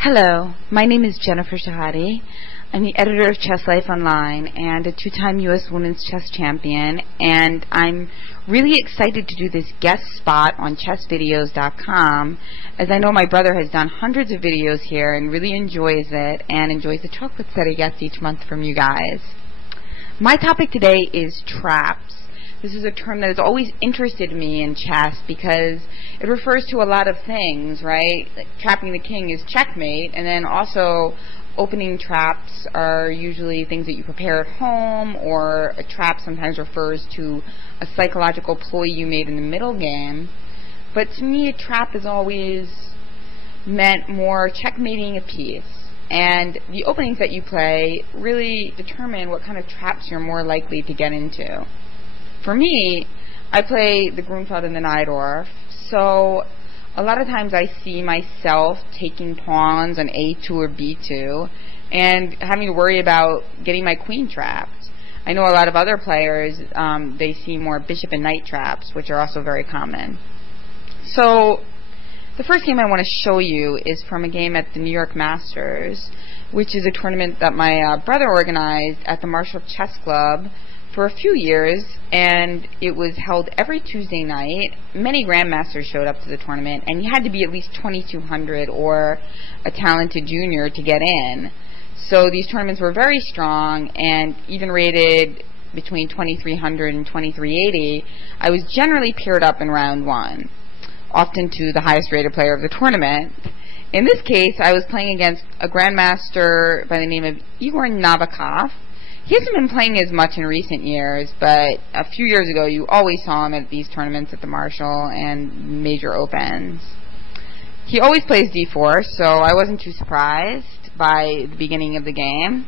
Hello, my name is Jennifer Shahade. I'm the editor of Chess Life Online and a two-time U.S. Women's Chess Champion, and I'm really excited to do this guest spot on chessvideos.com, as I know my brother has done hundreds of videos here and really enjoys it and enjoys the chocolates that he gets each month from you guys. My topic today is traps. This is a term that has always interested me in chess because it refers to a lot of things, right? Like trapping the king is checkmate, and then also opening traps are usually things that you prepare at home, or a trap sometimes refers to a psychological ploy you made in the middle game. But to me, a trap has always meant more checkmating a piece. And the openings that you play really determine what kind of traps you're more likely to get into. For me, I play the Grunfeld and the Najdorf, so a lot of times I see myself taking pawns on A2 or B2 and having to worry about getting my queen trapped. I know a lot of other players, they see more bishop and knight traps, which are also very common. So the first game I want to show you is from a game at the New York Masters, which is a tournament that my brother organized at the Marshall Chess Club for a few years, and it was held every Tuesday night. Many grandmasters showed up to the tournament, and you had to be at least 2,200 or a talented junior to get in. So these tournaments were very strong, and even rated between 2,300 and 2,380. I was generally paired up in round one, often to the highest rated player of the tournament. In this case, I was playing against a grandmaster by the name of Igor Novikov. He hasn't been playing as much in recent years, but a few years ago you always saw him at these tournaments at the Marshall and major opens. He always plays d4, so I wasn't too surprised by the beginning of the game.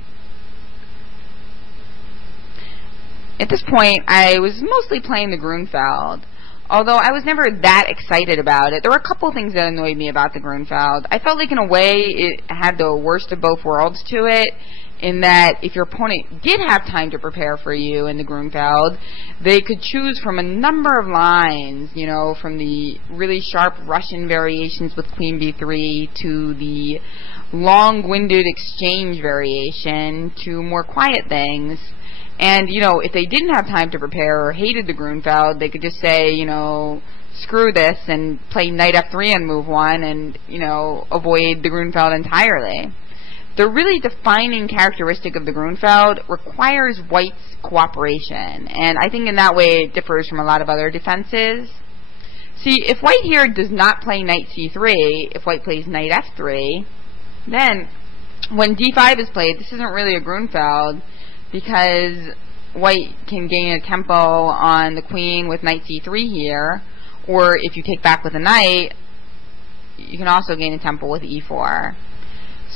At this point, I was mostly playing the Grunfeld, although I was never that excited about it. There were a couple things that annoyed me about the Grunfeld. I felt like in a way it had the worst of both worlds to it, in that if your opponent did have time to prepare for you in the Grunfeld, they could choose from a number of lines, you know, from the really sharp Russian variations with Queen B3 to the long-winded exchange variation to more quiet things. And, you know, if they didn't have time to prepare or hated the Grunfeld, they could just say, you know, screw this and play knight f3 on move 1 and, you know, avoid the Grunfeld entirely. The really defining characteristic of the Grunfeld requires white's cooperation, and I think in that way it differs from a lot of other defenses. See, if white here does not play knight c3, if white plays knight f3, then when d5 is played, this isn't really a Grunfeld, because white can gain a tempo on the queen with knight c3 here, or if you take back with a knight, you can also gain a tempo with e4.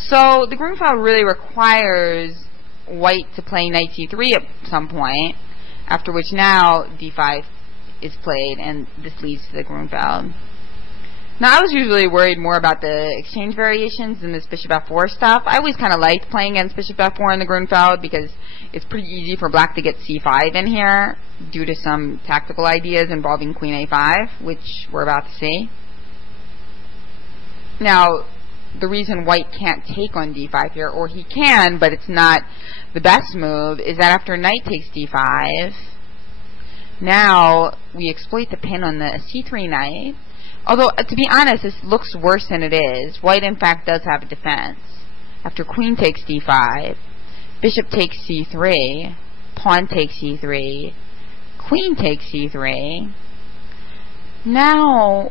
So the Grunfeld really requires white to play knight c3 at some point, after which now d5 is played, and this leads to the Grunfeld. Now, I was usually worried more about the exchange variations than this bishop f4 stuff. I always kind of liked playing against bishop f4 in the Grunfeld because it's pretty easy for black to get c5 in here due to some tactical ideas involving queen a5, which we're about to see. Now, the reason white can't take on d5 here, or he can, but it's not the best move, is that after knight takes d5, now we exploit the pin on the c3 knight. Although, to be honest, this looks worse than it is. White, in fact, does have a defense. After queen takes d5, bishop takes c3, pawn takes c3, queen takes c3. Now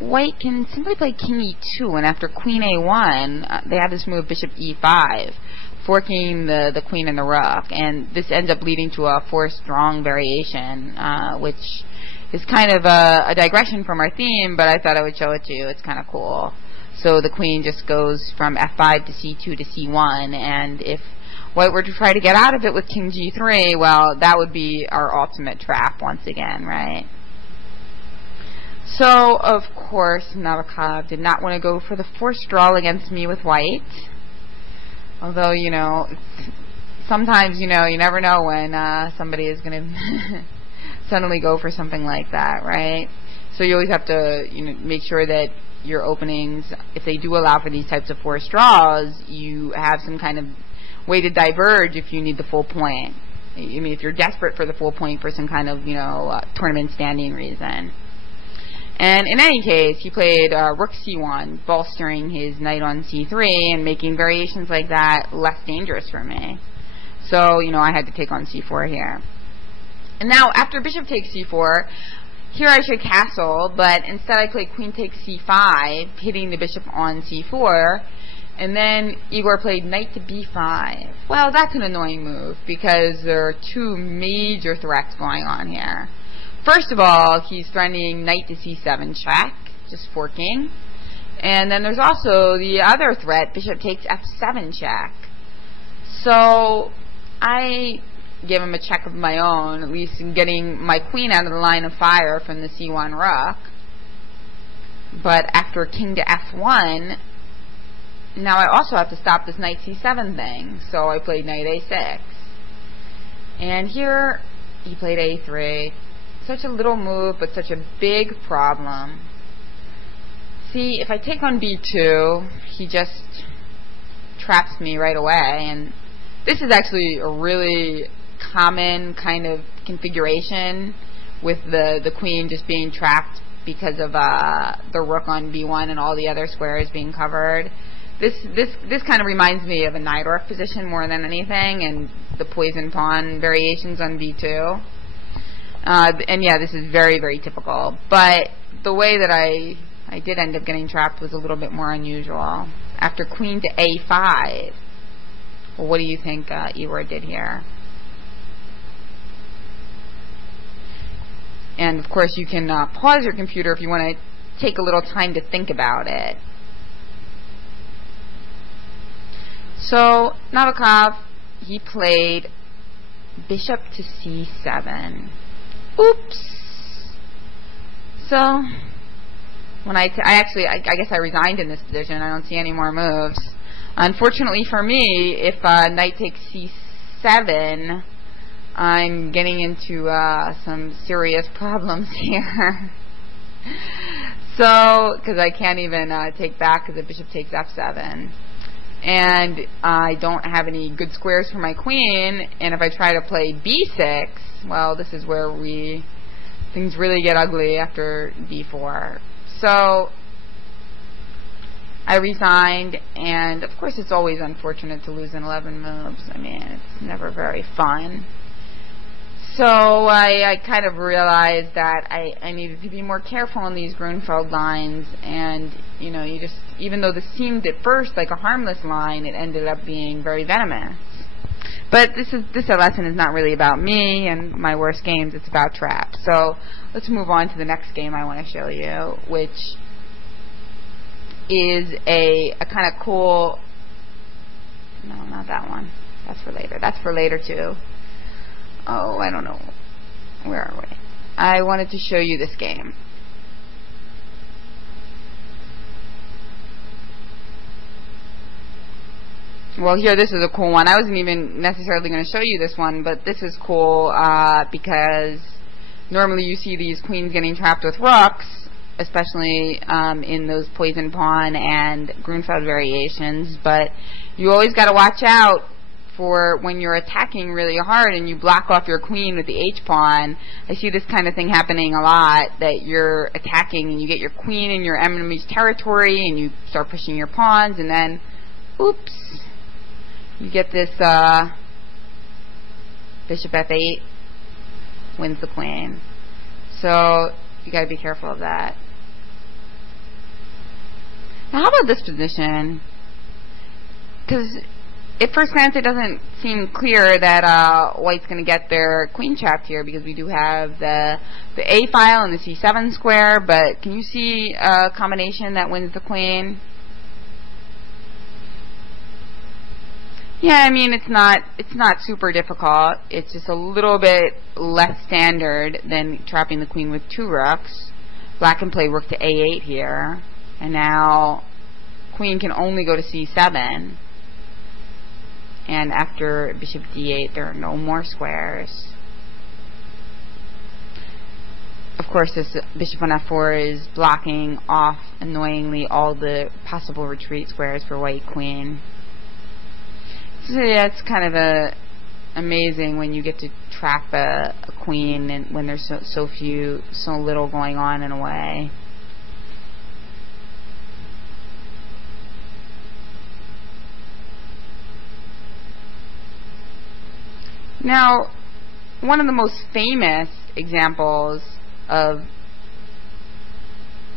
white can simply play king e2, and after queen a1, they have this move bishop e5, forking the queen and the rook, and this ends up leading to a four-strong variation, which is kind of a digression from our theme, but I thought I would show it to you. It's kind of cool. So the queen just goes from f5 to c2 to c1, and if white were to try to get out of it with king g3, well, that would be our ultimate trap once again, right? So, of course, Novikov did not want to go for the forced draw against me with white. Although, you know, sometimes, you know, you never know when somebody is going to suddenly go for something like that, right? So you always have to, make sure that your openings, if they do allow for these types of forced draws, you have some kind of way to diverge if you need the full point. If you're desperate for the full point for some kind of, tournament standing reason. And in any case, he played rook c1, bolstering his knight on c3 and making variations like that less dangerous for me. So, I had to take on c4 here. And now, after bishop takes c4, here I should castle, but instead I played queen takes c5, hitting the bishop on c4, and then Igor played knight to b5. Well, that's an annoying move, because there are two major threats going on here. First of all, he's threatening knight to c7 check, just forking. And then there's also the other threat, bishop takes f7 check. So I give him a check of my own, at least in getting my queen out of the line of fire from the c1 rook. But after king to f1, now I also have to stop this knight c7 thing. So I played knight a6. And here he played a3. Such a little move, but such a big problem. See, if I take on b2, he just traps me right away. And this is actually a really common kind of configuration, with the queen just being trapped because of the rook on b1 and all the other squares being covered. This kind of reminds me of a Najdorf position more than anything, and the poison pawn variations on b2. And yeah, this is very, very typical. But the way that I did end up getting trapped was a little bit more unusual. After queen to a5, well, what do you think Igor did here? And of course, you can pause your computer if you want to take a little time to think about it. So Nabokov, he played bishop to c7. Oops. So when I guess I resigned in this position. I don't see any more moves. Unfortunately for me, if knight takes c7, I'm getting into some serious problems here. So, because I can't even take back because the bishop takes f7. And I don't have any good squares for my queen, and if I try to play b6, well, this is where things really get ugly after b4. So I resigned, and of course it's always unfortunate to lose in 11 moves. I mean, it's never very fun. So I kind of realized that I needed to be more careful on these Grunfeld lines, and even though this seemed at first like a harmless line, it ended up being very venomous. But this lesson is not really about me and my worst games. It's about traps. So let's move on to the next game I want to show you, which is a kind of cool. No, not that one. That's for later. That's for later too. Oh, I don't know. Where are we? I wanted to show you this game. Well, here, this is a cool one. I wasn't even necessarily going to show you this one, but this is cool because normally you see these queens getting trapped with rooks, especially in those poison pawn and Grunfeld variations, but you always got to watch out for when you're attacking really hard and you block off your queen with the h-pawn. I see this kind of thing happening a lot, that you're attacking and you get your queen in your enemy's territory and you start pushing your pawns, and then, oops, you get this bishop f8 wins the queen. So you got to be careful of that. Now how about this position? Because at first glance, it doesn't seem clear that White's going to get their queen trapped here, because we do have the A file and the C7 square, but can you see a combination that wins the queen? Yeah, I mean, it's not super difficult. It's just a little bit less standard than trapping the queen with two rooks. Black can play rook to A8 here, and now queen can only go to C7. And after bishop d8, there are no more squares. of course, this bishop on f4 is blocking off, annoyingly, all the possible retreat squares for white queen. So yeah, it's kind of amazing when you get to trap a queen and when there's so little going on in a way. Now, one of the most famous examples of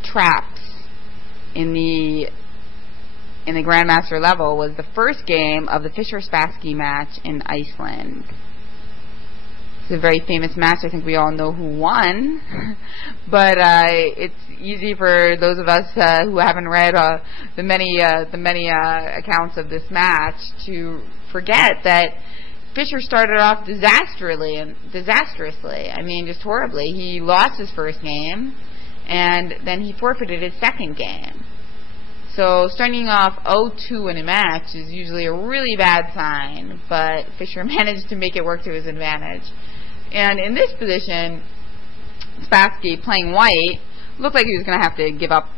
traps in the Grandmaster level was the first game of the Fischer-Spassky match in Iceland. It's a very famous match. I think we all know who won, but it's easy for those of us who haven't read the many accounts of this match to forget that Fischer started off disastrously. I mean, just horribly. He lost his first game, and then he forfeited his second game. So starting off 0-2 in a match is usually a really bad sign, but Fischer managed to make it work to his advantage. And in this position, Spassky, playing white, looked like he was going to have to give up,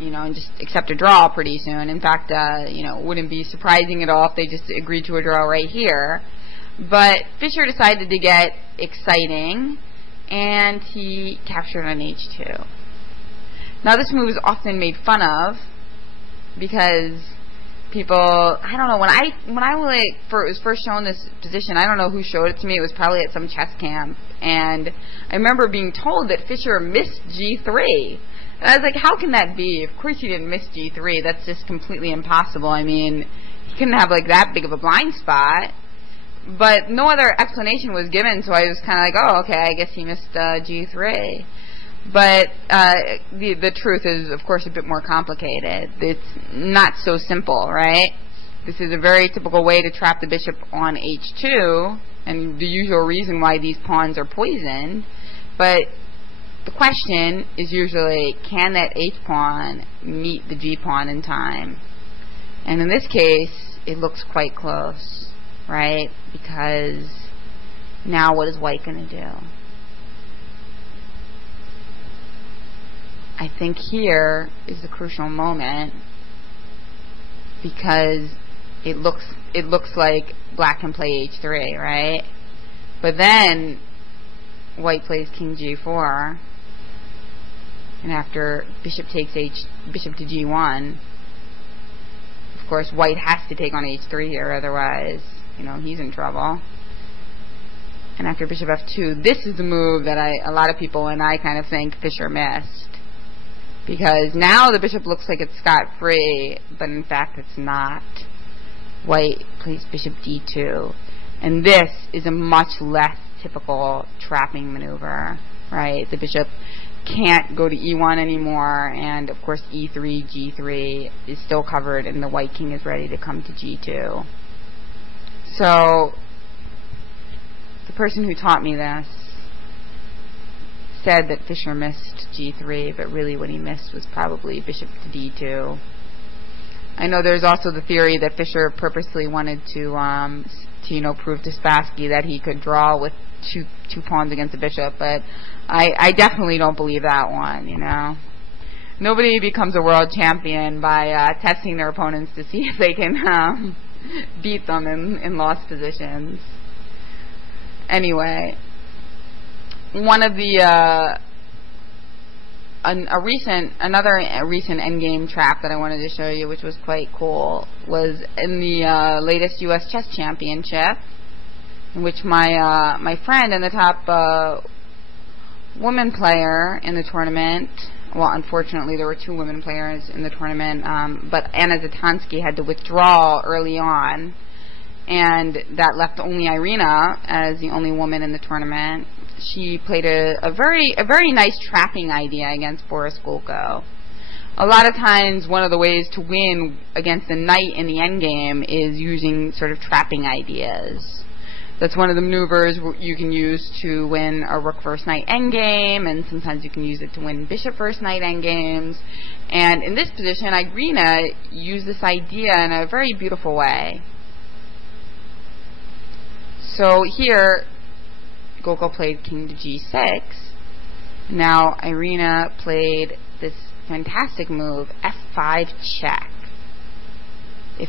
and just accept a draw pretty soon. In fact, it wouldn't be surprising at all if they just agreed to a draw right here. But Fischer decided to get exciting, and he captured on h2. Now this move is often made fun of because people, I don't know, when I was first shown this position, I don't know who showed it to me. It was probably at some chess camp, and I remember being told that Fischer missed g3. And I was like, how can that be? Of course he didn't miss g3. That's just completely impossible. I mean, he couldn't have like that big of a blind spot. But no other explanation was given, so I was kind of like, oh, okay, I guess he missed g3. But the truth is, of course, a bit more complicated. It's not so simple, right? This is a very typical way to trap the bishop on h2, and the usual reason why these pawns are poisoned. But the question is usually, can that h-pawn meet the g-pawn in time? And in this case, it looks quite close. Right? Because now what is white going to do? I think here is the crucial moment, because it looks like black can play h3, right? But then white plays king g4, and after bishop takes bishop to g1, of course white has to take on h3 here, otherwise he's in trouble. And after bishop f2, this is the move that a lot of people and I kind of think Fischer missed, because now the bishop looks like it's scot-free, but in fact it's not. White plays bishop d2, and this is a much less typical trapping maneuver, right? The bishop can't go to e1 anymore, and of course e3, g3 is still covered, and the white king is ready to come to g2. So the person who taught me this said that Fischer missed g3, but really what he missed was probably bishop to d2. I know there's also the theory that Fischer purposely wanted to prove to Spassky that he could draw with two pawns against the bishop, but I definitely don't believe that one. Nobody becomes a world champion by testing their opponents to see if they can beat them in lost positions. Anyway, one of the another recent endgame trap that I wanted to show you, which was quite cool, was in the latest U.S. Chess Championship, in which my friend and the top woman player in the tournament, well, unfortunately there were two women players in the tournament, but Anna Zatansky had to withdraw early on, and that left only Irina as the only woman in the tournament. She played a very nice trapping idea against Boris Gulko. A lot of times one of the ways to win against the knight in the endgame is using sort of trapping ideas. That's one of the maneuvers you can use to win a rook first knight endgame, and sometimes you can use it to win bishop first knight endgames. And in this position, Irina used this idea in a very beautiful way. So here, Gulko played king to g6, Now Irina played this fantastic move, f5 check. If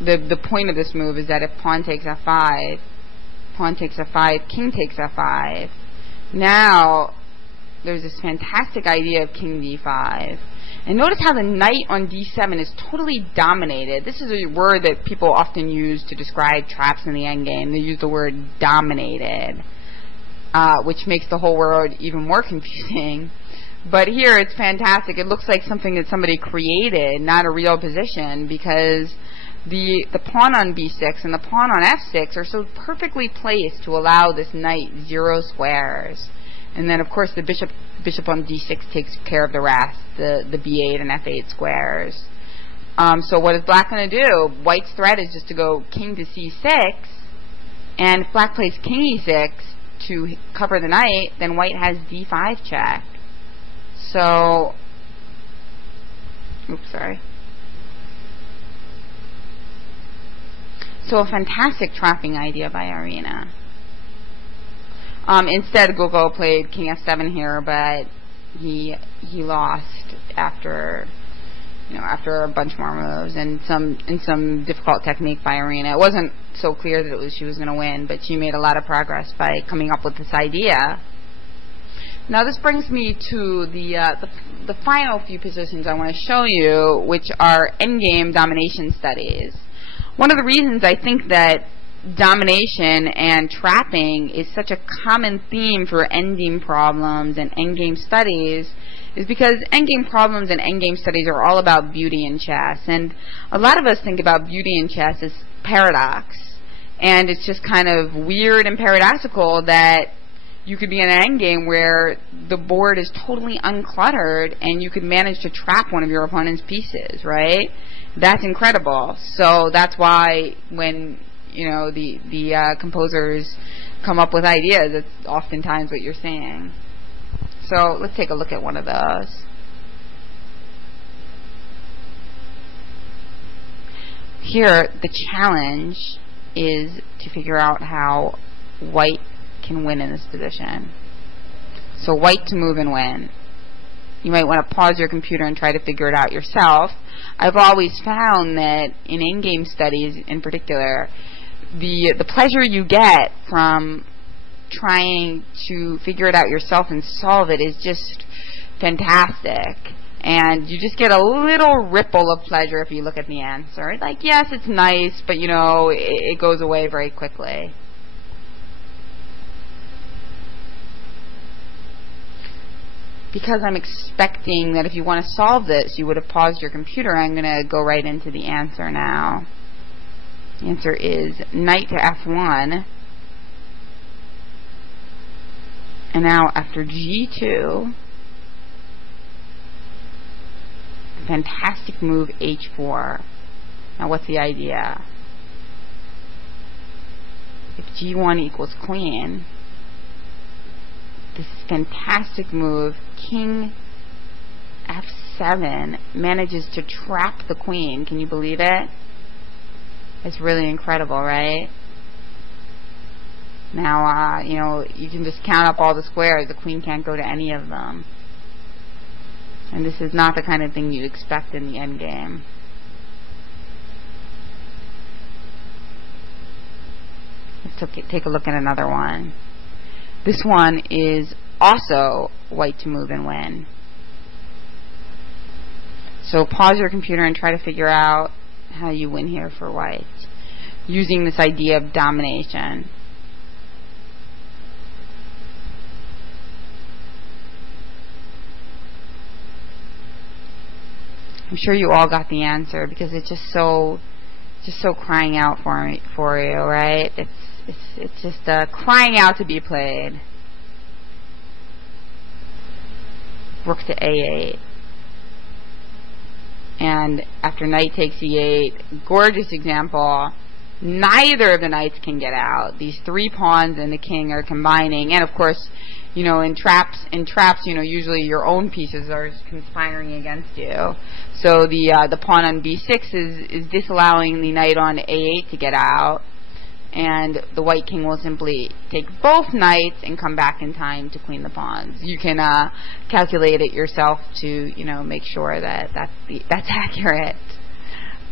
the point of this move is that if pawn takes f5, pawn takes f5, king takes f5. Now there's this fantastic idea of king d5. And notice how the knight on d7 is totally dominated. This is a word that people often use to describe traps in the endgame. They use the word dominated, which makes the whole word even more confusing. But here it's fantastic. It looks like something that somebody created, not a real position, because the pawn on b6 and the pawn on f6 are so perfectly placed to allow this knight 0 squares. And then, of course, the bishop on d6 takes care of the rest, the b8 and f8 squares. So what is black going to do? White's threat is just to go king to c6, and if black plays king e6 to cover the knight, then white has d5 check. So, oops, sorry. So a fantastic trapping idea by Irina. Instead, Gogo played king f7 here, but he lost after a bunch more moves and some difficult technique by Irina. It wasn't so clear that she was going to win, but she made a lot of progress by coming up with this idea. Now this brings me to the final few positions I want to show you, which are endgame domination studies. One of the reasons I think that domination and trapping is such a common theme for endgame problems and endgame studies is because endgame problems and endgame studies are all about beauty in chess. And a lot of us think about beauty in chess as paradox. And it's just kind of weird and paradoxical that you could be in an endgame where the board is totally uncluttered and you could manage to trap one of your opponent's pieces, right? That's incredible. So that's why when the composers come up with ideas, it's oftentimes what you're saying. So let's take a look at one of those. Here, the challenge is to figure out how white can win in this position. So white to move and win. You might want to pause your computer and try to figure it out yourself. I've always found that in endgame studies in particular, the pleasure you get from trying to figure it out yourself and solve it is just fantastic. And you just get a little ripple of pleasure if you look at the answer. Like, yes, it's nice, but it goes away very quickly. Because I'm expecting that if you want to solve this, you would have paused your computer, I'm going to go right into the answer now. The answer is knight to f1. And now after g2, fantastic move h4. Now what's the idea? If g1 equals queen, this fantastic move, king f7, manages to trap the queen. Can you believe it? It's really incredible, right? Now, you can just count up all the squares. The queen can't go to any of them. And this is not the kind of thing you expect in the endgame. Let's take a look at another one. This one is also white to move and win. So pause your computer and try to figure out how you win here for white, using this idea of domination. I'm sure you all got the answer because it's just so crying out for you, right? It's just crying out to be played. Rook to a8. And after knight takes e8, gorgeous example. Neither of the knights can get out. These three pawns and the king are combining, and of course, in traps, usually your own pieces are conspiring against you. So the pawn on b6 is disallowing the knight on a8 to get out, and the white king will simply take both knights and come back in time to queen the pawns. You can calculate it yourself to make sure that that's accurate.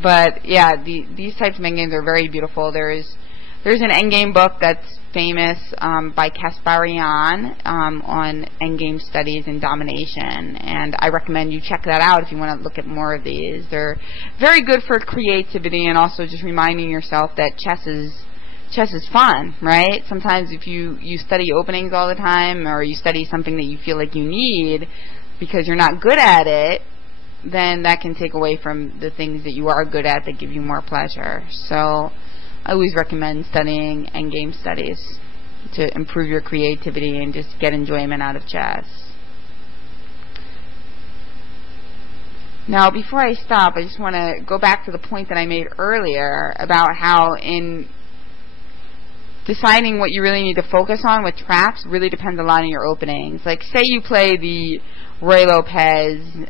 But yeah, these types of endgames are very beautiful. There's an endgame book that's famous by Kasparian on endgame studies and domination, and I recommend you check that out if you want to look at more of these. They're very good for creativity and also just reminding yourself that chess is fun, right? Sometimes if you study openings all the time, or you study something that you feel like you need because you're not good at it, then that can take away from the things that you are good at that give you more pleasure. So I always recommend studying endgame studies to improve your creativity and just get enjoyment out of chess. Now, before I stop, I just want to go back to the point that I made earlier about how in deciding what you really need to focus on with traps really depends a lot on your openings. Like, say you play the Ruy Lopez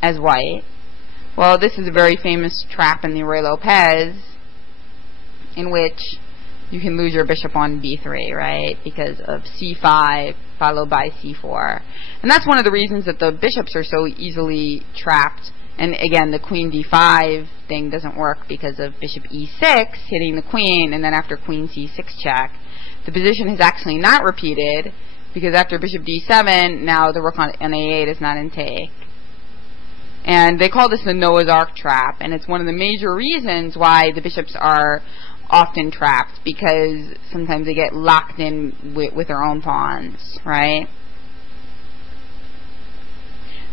as white. Well, this is a very famous trap in the Ruy Lopez, in which you can lose your bishop on b3, right, because of c5 followed by c4. And that's one of the reasons that the bishops are so easily trapped. And again, the queen d5 thing doesn't work because of bishop e6 hitting the queen, and then after queen c6 check, the position is actually not repeated, because after bishop d7, now the rook on a8 is not in take. And they call this the Noah's Ark trap, and it's one of the major reasons why the bishops are often trapped, because sometimes they get locked in with their own pawns, right?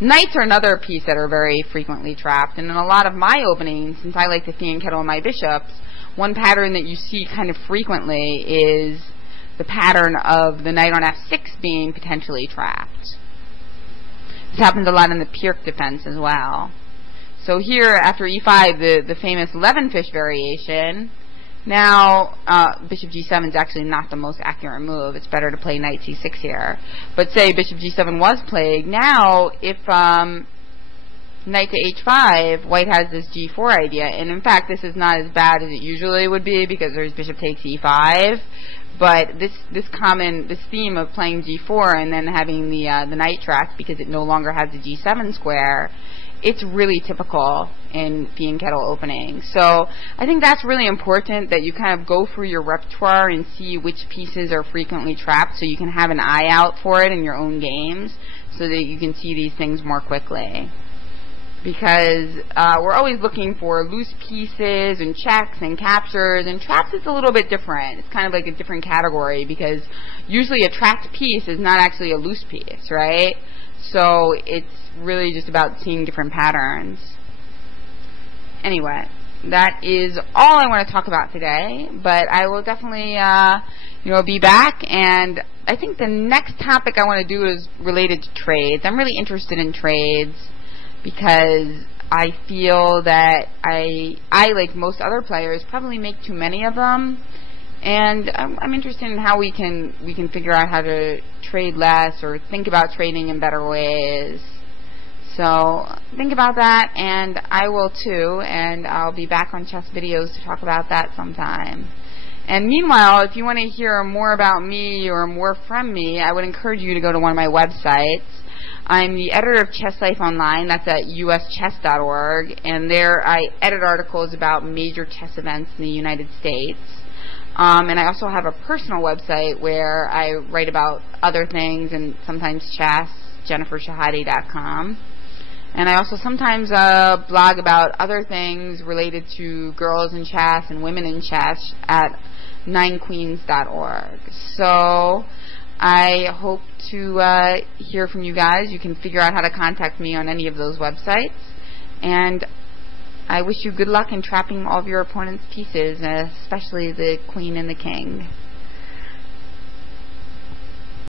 Knights are another piece that are very frequently trapped, and in a lot of my openings, since I like to fian kettle my bishops, one pattern that you see kind of frequently is the pattern of the knight on f6 being potentially trapped. This happens a lot in the Pirc defense as well. So here, after e5, the famous 11-fish variation, now bishop g7 is actually not the most accurate move. It's better to play knight c6 here. But say bishop g7 was played, now if knight to h5, white has this g4 idea, and in fact this is not as bad as it usually would be, because there's bishop takes e5. But this theme of playing g4 and then having the knight trapped because it no longer has the g7 square, it's really typical in fian kettle openings. So I think that's really important, that you kind of go through your repertoire and see which pieces are frequently trapped, so you can have an eye out for it in your own games, so that you can see these things more quickly. Because we're always looking for loose pieces and checks and captures, and traps is a little bit different. It's kind of like a different category, because usually a trapped piece is not actually a loose piece, right? So it's really just about seeing different patterns. Anyway, that is all I want to talk about today, but I will definitely be back, and I think the next topic I want to do is related to trades. I'm really interested in trades, because I feel that I like most other players, probably make too many of them, and I'm interested in how we can figure out how to trade less, or think about trading in better ways. So think about that, and I will too, and I'll be back on chess videos to talk about that sometime. And meanwhile, if you want to hear more about me or more from me, I would encourage you to go to one of my websites. I'm the editor of Chess Life Online. That's at uschess.org, and there I edit articles about major chess events in the United States. And I also have a personal website where I write about other things and sometimes chess, jennifershahade.com. And I also sometimes blog about other things related to girls in chess and women in chess at 9queens.org. So I hope to hear from you guys. You can figure out how to contact me on any of those websites. And I wish you good luck in trapping all of your opponent's pieces, especially the queen and the king.